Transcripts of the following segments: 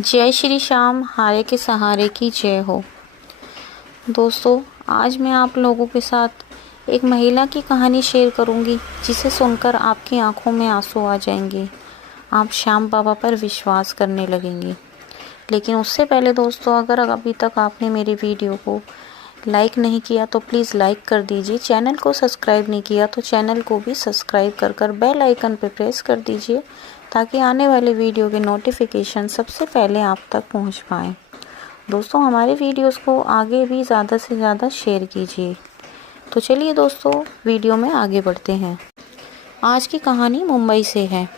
जय श्री श्याम, हारे के सहारे की जय हो। दोस्तों, आज मैं आप लोगों के साथ एक महिला की कहानी शेयर करूंगी, जिसे सुनकर आपकी आंखों में आंसू आ जाएंगे। आप श्याम बाबा पर विश्वास करने लगेंगे। लेकिन उससे पहले दोस्तों, अगर अभी तक आपने मेरी वीडियो को लाइक नहीं किया तो प्लीज़ लाइक कर दीजिए। चैनल को सब्सक्राइब नहीं किया तो चैनल को भी सब्सक्राइब कर बेल आइकन पर प्रेस कर दीजिए, ताकि आने वाले वीडियो के नोटिफिकेशन सबसे पहले आप तक पहुंच पाएँ। दोस्तों, हमारे वीडियोस को आगे भी ज़्यादा से ज़्यादा शेयर कीजिए। तो चलिए दोस्तों, वीडियो में आगे बढ़ते हैं। आज की कहानी मुंबई से है,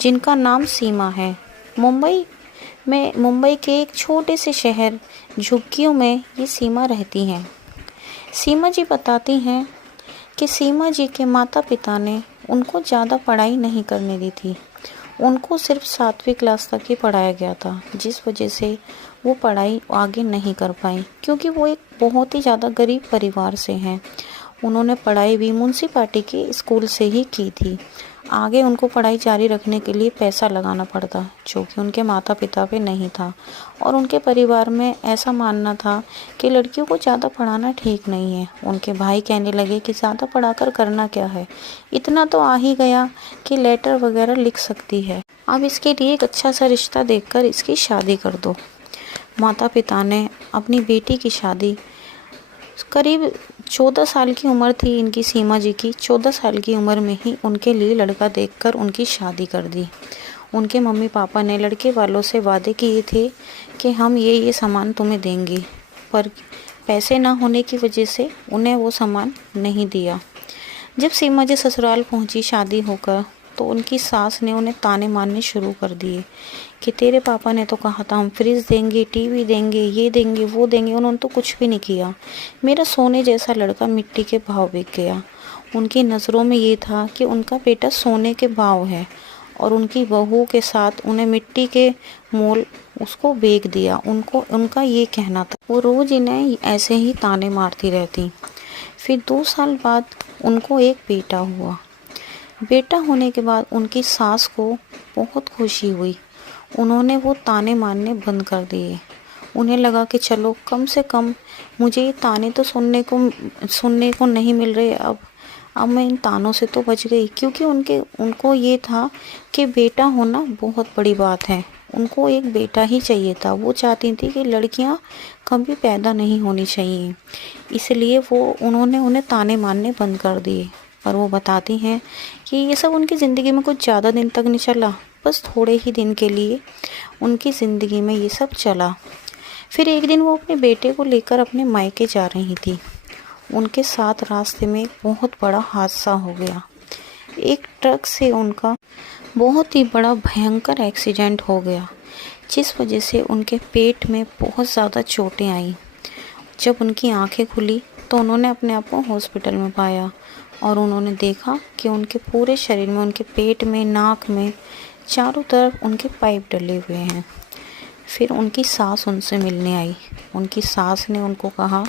जिनका नाम सीमा है। मुंबई के एक छोटे से शहर झुग्गियों में ये सीमा रहती हैं। सीमा जी बताती हैं कि सीमा जी के माता पिता ने उनको ज़्यादा पढ़ाई नहीं करने दी थी। उनको सिर्फ 7वीं क्लास तक ही पढ़ाया गया था, जिस वजह से वो पढ़ाई आगे नहीं कर पाई, क्योंकि वो एक बहुत ही ज़्यादा गरीब परिवार से हैं। उन्होंने पढ़ाई भी म्यूनसिपालिटी के स्कूल से ही की थी। आगे उनको पढ़ाई जारी रखने के लिए पैसा लगाना पड़ता, जो कि उनके माता पिता पे नहीं था। और उनके परिवार में ऐसा मानना था कि लड़कियों को ज़्यादा पढ़ाना ठीक नहीं है। उनके भाई कहने लगे कि ज़्यादा पढ़ाकर करना क्या है, इतना तो आ ही गया कि लेटर वगैरह लिख सकती है, अब इसके लिए एक अच्छा सा रिश्ता देखकर इसकी शादी कर दो। माता पिता ने अपनी बेटी की शादी करीब 14 साल की उम्र थी इनकी, सीमा जी की 14 साल की उम्र में ही उनके लिए लड़का देखकर उनकी शादी कर दी। उनके मम्मी पापा ने लड़के वालों से वादे किए थे कि हम ये सामान तुम्हें देंगे, पर पैसे ना होने की वजह से उन्हें वो सामान नहीं दिया। जब सीमा जी ससुराल पहुंची शादी होकर, तो उनकी सास ने उन्हें ताने मारने शुरू कर दिए कि तेरे पापा ने तो कहा था हम फ्रिज देंगे, टीवी देंगे, ये देंगे, वो देंगे, उन्होंने तो कुछ भी नहीं किया। मेरा सोने जैसा लड़का मिट्टी के भाव बिक गया। उनकी नज़रों में ये था कि उनका बेटा सोने के भाव है, और उनकी बहू के साथ उन्हें मिट्टी के मोल उसको बेच दिया। उनका ये कहना था। वो रोज़ इन्हें ऐसे ही ताने मारती रहती। फिर 2 साल बाद उनको एक बेटा हुआ। बेटा होने के बाद उनकी सास को बहुत खुशी हुई। उन्होंने वो ताने मारने बंद कर दिए। उन्हें लगा कि चलो, कम से कम मुझे ये ताने तो सुनने को नहीं मिल रहे। अब मैं इन तानों से तो बच गई, क्योंकि उनको ये था कि बेटा होना बहुत बड़ी बात है। उनको एक बेटा ही चाहिए था। वो चाहती थी कि लड़कियां कभी पैदा नहीं होनी चाहिए, इसलिए उन्होंने उन्हें ताने मारने बंद कर दिए। पर वो बताती हैं कि ये सब उनकी ज़िंदगी में कुछ ज़्यादा दिन तक नहीं चला, बस थोड़े ही दिन के लिए उनकी ज़िंदगी में ये सब चला। फिर एक दिन वो अपने बेटे को लेकर अपने मायके जा रही थी। उनके साथ रास्ते में बहुत बड़ा हादसा हो गया। एक ट्रक से उनका बहुत ही बड़ा भयंकर एक्सीडेंट हो गया, जिस वजह से उनके पेट में बहुत ज़्यादा चोटें आई। जब उनकी आंखें खुली तो उन्होंने अपने आप को हॉस्पिटल में पाया, और उन्होंने देखा कि उनके पूरे शरीर में, उनके पेट में, नाक में, चारों तरफ उनके पाइप डले हुए हैं। फिर उनकी सास उनसे मिलने आई। उनकी सास ने उनको कहा,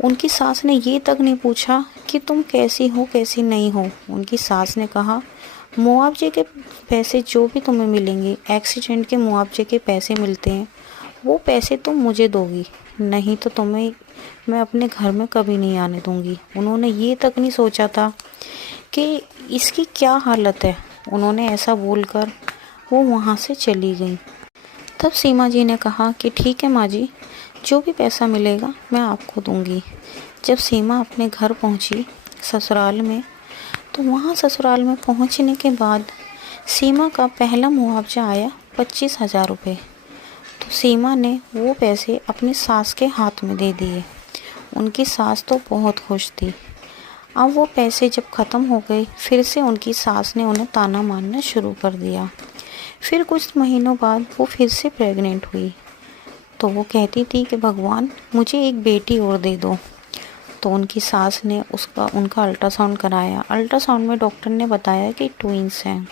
उनकी सास ने ये तक नहीं पूछा कि तुम कैसी हो कैसी नहीं हो। उनकी सास ने कहा, मुआवजे के पैसे जो भी तुम्हें मिलेंगे, एक्सीडेंट के मुआवजे के पैसे मिलते हैं, वो पैसे तुम मुझे दोगी, नहीं तो तुम्हें मैं अपने घर में कभी नहीं आने दूंगी। उन्होंने ये तक नहीं सोचा था कि इसकी क्या हालत है। उन्होंने ऐसा बोलकर वो वहाँ से चली गई। तब सीमा जी ने कहा कि ठीक है माँ जी, जो भी पैसा मिलेगा मैं आपको दूंगी। जब सीमा अपने घर पहुँची ससुराल में, तो वहाँ ससुराल में पहुँचने के बाद सीमा का पहला मुआवजा आया 25,000 रुपये। तो सीमा ने वो पैसे अपनी सास के हाथ में दे दिए। उनकी सास तो बहुत खुश थी। अब वो पैसे जब ख़त्म हो गए, फिर से उनकी सास ने उन्हें ताना मारना शुरू कर दिया। फिर कुछ महीनों बाद वो फिर से प्रेग्नेंट हुई। तो वो कहती थी कि भगवान, मुझे एक बेटी और दे दो। तो उनकी सास ने उनका अल्ट्रासाउंड कराया। अल्ट्रासाउंड में डॉक्टर ने बताया कि ट्विंस हैं।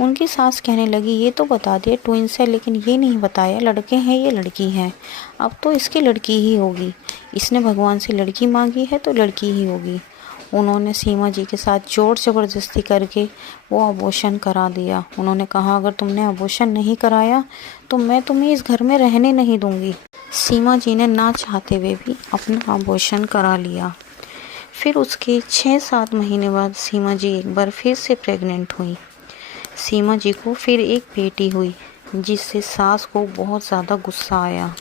उनकी सास कहने लगी, ये तो बता दिया ट्विंस है, लेकिन ये नहीं बताया लड़के हैं या लड़की है। अब तो इसकी लड़की ही होगी। इसने भगवान से लड़की मांगी है तो लड़की ही होगी। उन्होंने सीमा जी के साथ जोर ज़बरदस्ती करके वो अबॉर्शन करा दिया। उन्होंने कहा अगर तुमने अबॉर्शन नहीं कराया तो मैं तुम्हें इस घर में रहने नहीं दूंगी। सीमा जी ने ना चाहते हुए भी अपना अबॉर्शन करा लिया। फिर उसके 6-7 महीने बाद सीमा जी एक बार फिर से प्रेग्नेंट हुई। सीमा जी को फिर एक बेटी हुई, जिससे सास को बहुत ज़्यादा गुस्सा आया।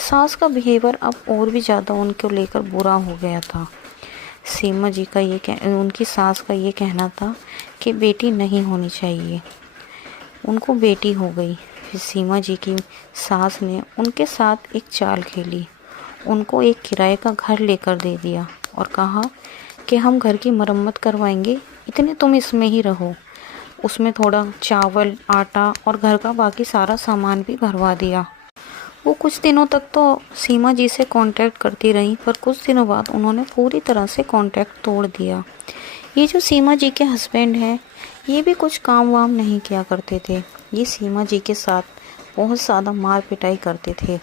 सास का बिहेवियर अब और भी ज़्यादा उनको लेकर बुरा हो गया था। सीमा जी का उनकी सास का ये कहना था कि बेटी नहीं होनी चाहिए। उनको बेटी हो गई। फिर सीमा जी की सास ने उनके साथ एक चाल खेली। उनको एक किराए का घर लेकर दे दिया और कहा कि हम घर की मरम्मत करवाएंगे, इतने तुम इसमें ही रहो। उसमें थोड़ा चावल, आटा और घर का बाकी सारा सामान भी भरवा दिया। वो कुछ दिनों तक तो सीमा जी से कांटेक्ट करती रही, पर कुछ दिनों बाद उन्होंने पूरी तरह से कांटेक्ट तोड़ दिया। ये जो सीमा जी के हस्बैंड हैं, ये भी कुछ काम वाम नहीं किया करते थे। ये सीमा जी के साथ बहुत ज़्यादा मार पिटाई करते थे।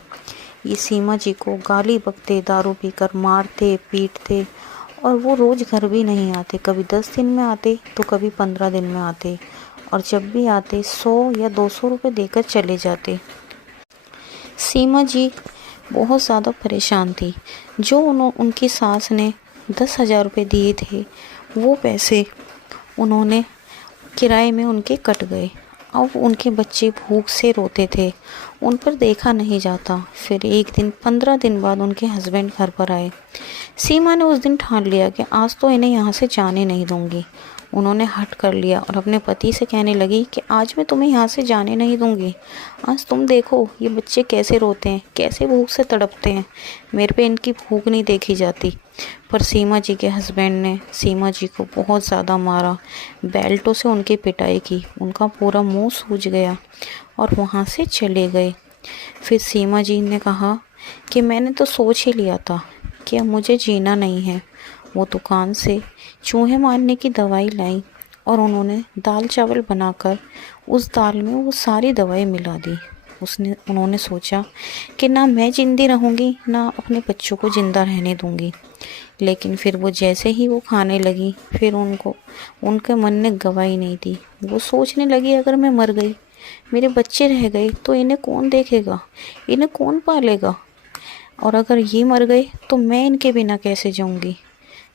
ये सीमा जी को गाली बकते, दारू पीकर मारते पीटते, और वो रोज़ घर भी नहीं आते। कभी 10 दिन में आते तो कभी 15 दिन में आते, और जब भी आते 100 या 200 रुपये देकर चले जाते। सीमा जी बहुत ज़्यादा परेशान थी। जो उनकी सास ने 10,000 रुपये दिए थे, वो पैसे उन्होंने किराए में उनके कट गए। अब उनके बच्चे भूख से रोते थे, उन पर देखा नहीं जाता। फिर एक दिन 15 दिन बाद उनके हस्बैंड घर पर आए। सीमा ने उस दिन ठान लिया कि आज तो इन्हें यहाँ से जाने नहीं दूंगी। उन्होंने हट कर लिया और अपने पति से कहने लगी कि आज मैं तुम्हें यहाँ से जाने नहीं दूंगी। आज तुम देखो ये बच्चे कैसे रोते हैं, कैसे भूख से तड़पते हैं। मेरे पे इनकी भूख नहीं देखी जाती। पर सीमा जी के हस्बैंड ने सीमा जी को बहुत ज़्यादा मारा, बेल्टों से उनकी पिटाई की। उनका पूरा मुंह सूज गया और वहाँ से चले गए। फिर सीमा जी ने कहा कि मैंने तो सोच ही लिया था कि अब मुझे जीना नहीं है। वो दुकान से चूहे मारने की दवाई लाई और उन्होंने दाल चावल बनाकर उस दाल में वो सारी दवाई मिला दी। उन्होंने सोचा कि ना मैं जिंदी रहूँगी, ना अपने बच्चों को ज़िंदा रहने दूँगी। लेकिन फिर वो जैसे ही वो खाने लगी, फिर उनके मन ने गवाही नहीं दी। वो सोचने लगी अगर मैं मर गई, मेरे बच्चे रह गए, तो इन्हें कौन देखेगा, इन्हें कौन पालेगा, और अगर ये मर गए तो मैं इनके बिना कैसे जाऊँगी।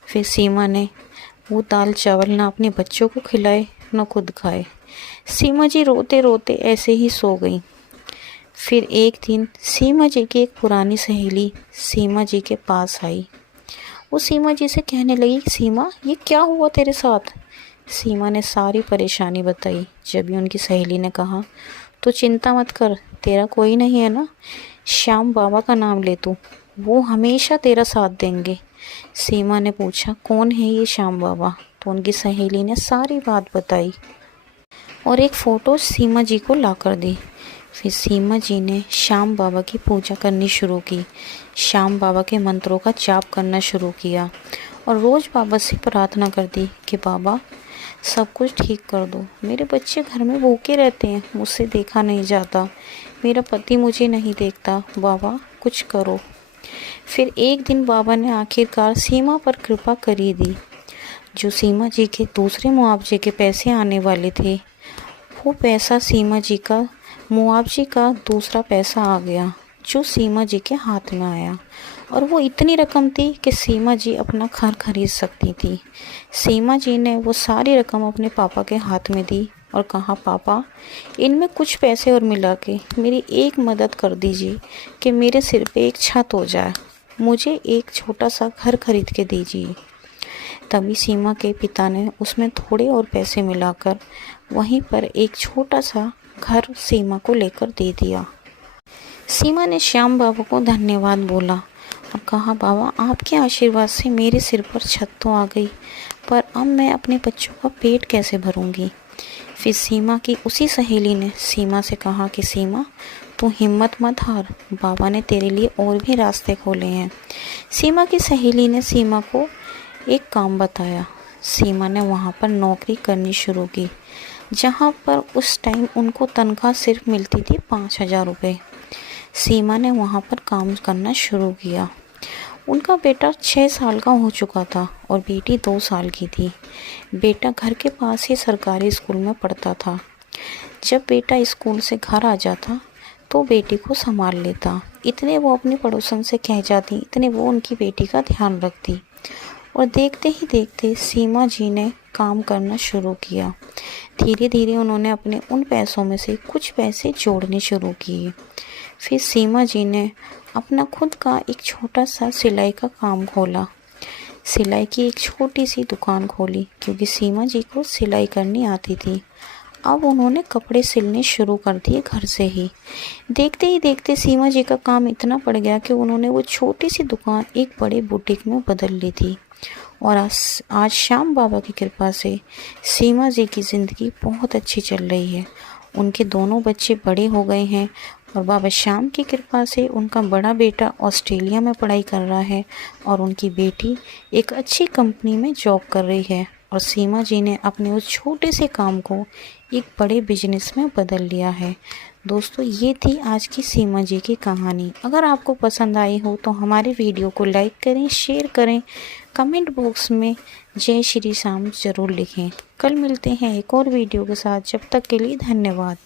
फिर सीमा ने वो दाल चावल ना अपने बच्चों को खिलाए, ना खुद खाए। सीमा जी रोते रोते ऐसे ही सो गई। फिर एक दिन सीमा जी की एक पुरानी सहेली सीमा जी के पास आई। वो सीमा जी से कहने लगी, सीमा ये क्या हुआ तेरे साथ। सीमा ने सारी परेशानी बताई। जब भी उनकी सहेली ने कहा, तो चिंता मत कर, तेरा कोई नहीं है ना, श्याम बाबा का नाम ले तू, वो हमेशा तेरा साथ देंगे। सीमा ने पूछा कौन है ये श्याम बाबा। तो उनकी सहेली ने सारी बात बताई और एक फ़ोटो सीमा जी को लाकर दी। फिर सीमा जी ने श्याम बाबा की पूजा करनी शुरू की। श्याम बाबा के मंत्रों का जाप करना शुरू किया और रोज़ बाबा से प्रार्थना कर दी कि बाबा सब कुछ ठीक कर दो, मेरे बच्चे घर में भूखे रहते हैं, मुझसे देखा नहीं जाता, मेरा पति मुझे नहीं देखता, बाबा कुछ करो। फिर एक दिन बाबा ने आखिरकार सीमा पर कृपा करी दी। जो सीमा जी के दूसरे मुआवजे के पैसे आने वाले थे, वो पैसा सीमा जी का मुआवजे का दूसरा पैसा आ गया, जो सीमा जी के हाथ में आया। और वो इतनी रकम थी कि सीमा जी अपना घर खरीद सकती थी। सीमा जी ने वो सारी रकम अपने पापा के हाथ में दी और कहा, पापा इनमें कुछ पैसे और मिला के मेरी एक मदद कर दीजिए कि मेरे सिर पे एक छत हो जाए, मुझे एक छोटा सा घर खरीद के दीजिए। तभी सीमा के पिता ने उसमें थोड़े और पैसे मिलाकर वहीं पर एक छोटा सा घर सीमा को लेकर दे दिया। सीमा ने श्याम बाबा को धन्यवाद बोला और कहा, बाबा आपके आशीर्वाद से मेरे सिर पर छत तो आ गई, पर अब मैं अपने बच्चों का पेट कैसे भरूंगी। फिर सीमा की उसी सहेली ने सीमा से कहा कि सीमा तू हिम्मत मत हार, बाबा ने तेरे लिए और भी रास्ते खोले हैं। सीमा की सहेली ने सीमा को एक काम बताया। सीमा ने वहाँ पर नौकरी करनी शुरू की, जहाँ पर उस टाइम उनको तनख्वाह सिर्फ मिलती थी 5,000 रुपये। सीमा ने वहाँ पर काम करना शुरू किया। उनका बेटा 6 साल का हो चुका था और बेटी 2 साल की थी। बेटा घर के पास ही सरकारी स्कूल में पढ़ता था। जब बेटा स्कूल से घर आ जाता तो बेटी को संभाल लेता। इतने वो अपनी पड़ोसन से कह जाती, इतने वो उनकी बेटी का ध्यान रखती। और देखते ही देखते सीमा जी ने काम करना शुरू किया। धीरे धीरे उन्होंने अपने उन पैसों में से कुछ पैसे जोड़ने शुरू किए। फिर सीमा जी ने अपना खुद का एक छोटा सा सिलाई का काम खोला। सिलाई की एक छोटी सी दुकान खोली क्योंकि सीमा जी को सिलाई करनी आती थी। अब उन्होंने कपड़े सिलने शुरू कर दिए घर से ही। देखते ही देखते सीमा जी का काम इतना बढ़ गया कि उन्होंने वो छोटी सी दुकान एक बड़े बुटीक में बदल ली थी। और आज श्याम बाबा की कृपा से सीमा जी की ज़िंदगी बहुत अच्छी चल रही है। उनके दोनों बच्चे बड़े हो गए हैं और बाबा श्याम की कृपा से उनका बड़ा बेटा ऑस्ट्रेलिया में पढ़ाई कर रहा है और उनकी बेटी एक अच्छी कंपनी में जॉब कर रही है। और सीमा जी ने अपने उस छोटे से काम को एक बड़े बिजनेस में बदल लिया है। दोस्तों, ये थी आज की सीमा जी की कहानी। अगर आपको पसंद आई हो तो हमारे वीडियो को लाइक करें, शेयर करें, कमेंट बॉक्स में जय श्री श्याम ज़रूर लिखें। कल मिलते हैं एक और वीडियो के साथ। जब तक के लिए धन्यवाद।